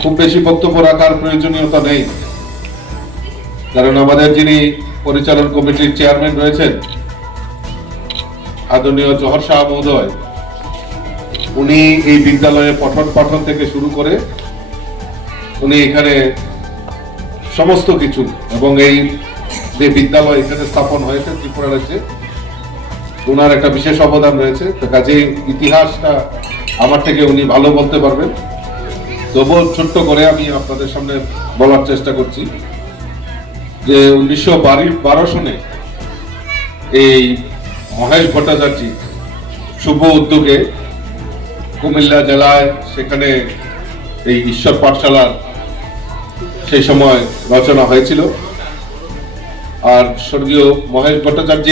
খুব বেশি বক্তব্য রাখার প্রয়োজনীয়তা নেই, কারণ আমাদের যিনি পরিচালন কমিটির চেয়ারম্যান রয়েছেন আদরণীয় জহর শাহ মহোদয়, উনি এই বিদ্যালয়ে পঠন পাঠন থেকে শুরু করে উনি এখানে সমস্ত কিছু, এবং এই যে বিদ্যালয় এখানে স্থাপন হয়েছে ত্রিপুরা রাজ্যে, ওনার একটা বিশেষ অবদান রয়েছে। তো কাজে ইতিহাসটা আমার থেকে উনি ভালো বলতে পারবেন, তবুও ছোট্ট করে আমি আপনাদের সামনে বলার চেষ্টা করছি যে 1912 সনে এই মহেশ ভট্টাচার্য শুভ উদ্যোগে কুমিল্লা জেলায় সেখানে এই ঈশ্বর পাঠশালার সেই সময় রচনা হয়েছিল। আর স্বর্গীয় মহেশ ভট্টাচার্য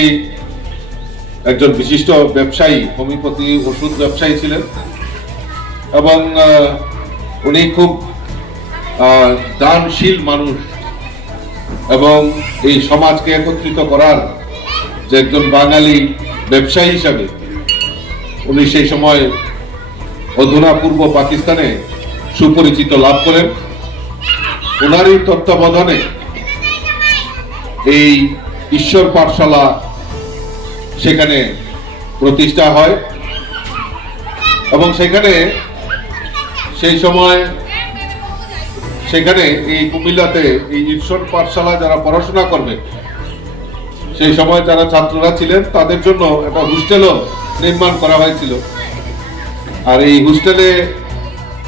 একজন বিশিষ্ট ব্যবসায়ী, হোমিওপ্যাথি ওষুধ ব্যবসায়ী ছিলেন, এবং উনি খুব দানশীল মানুষ, এবং এই সমাজকে একত্রিত করার যে একজন বাঙালি ব্যবসায়ী হিসাবে উনি সেই সময় অধুনা পূর্ব পাকিস্তানে সুপরিচিত লাভ করেন। ওনারই তত্ত্বাবধানে এই ঈশ্বর পাঠশালা সেখানে প্রতিষ্ঠা হয়, এবং সেখানে সেই সময় সেখানে এই কুমিল্লাতে এই ঈশ্বর পাঠশালা যারা পড়াশোনা করবে, সেই সময় যারা ছাত্ররা ছিলেন তাদের জন্য একটা হোস্টেলও নির্মাণ করা হয়েছিল। আর এই হোস্টেলে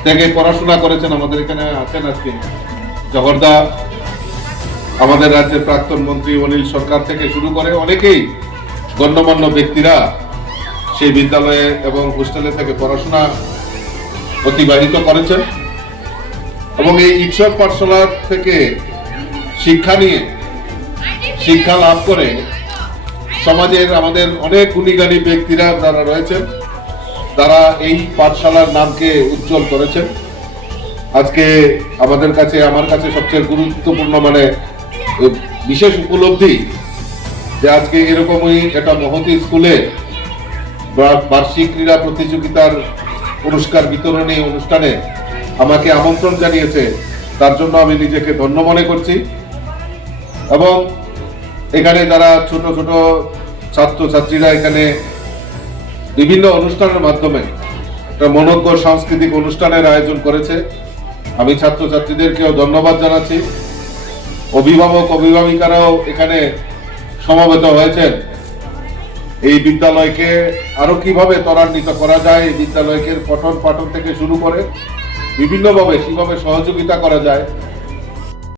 থেকে পড়াশোনা করেছেন, আমাদের এখানে আছেন আজকে জহরদা, আমাদের রাজ্যের প্রাক্তন মন্ত্রী অনিল সরকার থেকে শুরু করে অনেকেই গণ্যমান্য ব্যক্তিরা সেই বিদ্যালয়ে এবং হোস্টেলে থেকে পড়াশোনা অতিবাহিত করেছেন, এবং এই ঈশ্বর পাঠশালা থেকে শিক্ষা নিয়ে শিক্ষা লাভ করে সমাজের আমাদের অনেক গুণীজ্ঞানী ব্যক্তিরা যারা রয়েছেন তারা এই পাঠশালার নামকে উজ্জ্বল করেছেন। আজকে আমাদের কাছে, আমার কাছে সবচেয়ে গুরুত্বপূর্ণ বিশেষ উপলব্ধি যে আজকে এরকমই একটা মহতী স্কুলে বার্ষিক ক্রীড়া প্রতিযোগিতার পুরস্কার বিতরণী অনুষ্ঠানে আমাকে আমন্ত্রণ জানিয়েছে, তার জন্য আমি নিজেকে ধন্য মনে করছি। এবং এখানে যারা ছোট ছোট ছাত্রছাত্রীরা এখানে বিভিন্ন অনুষ্ঠানের মাধ্যমে একটা মনোজ্ঞ সাংস্কৃতিক অনুষ্ঠানের আয়োজন করেছে, আমি ছাত্রছাত্রীদেরকেও ধন্যবাদ জানাচ্ছি। অভিভাবক অভিভাবিকারাও এখানে সমবেত হয়েছেন। এই বিদ্যালয়কে আরো কিভাবে ত্বরান্বিত করা যায়, এই বিদ্যালয়কে পঠন পাঠন থেকে শুরু করে বিভিন্নভাবে কিভাবে সহযোগিতা করা যায়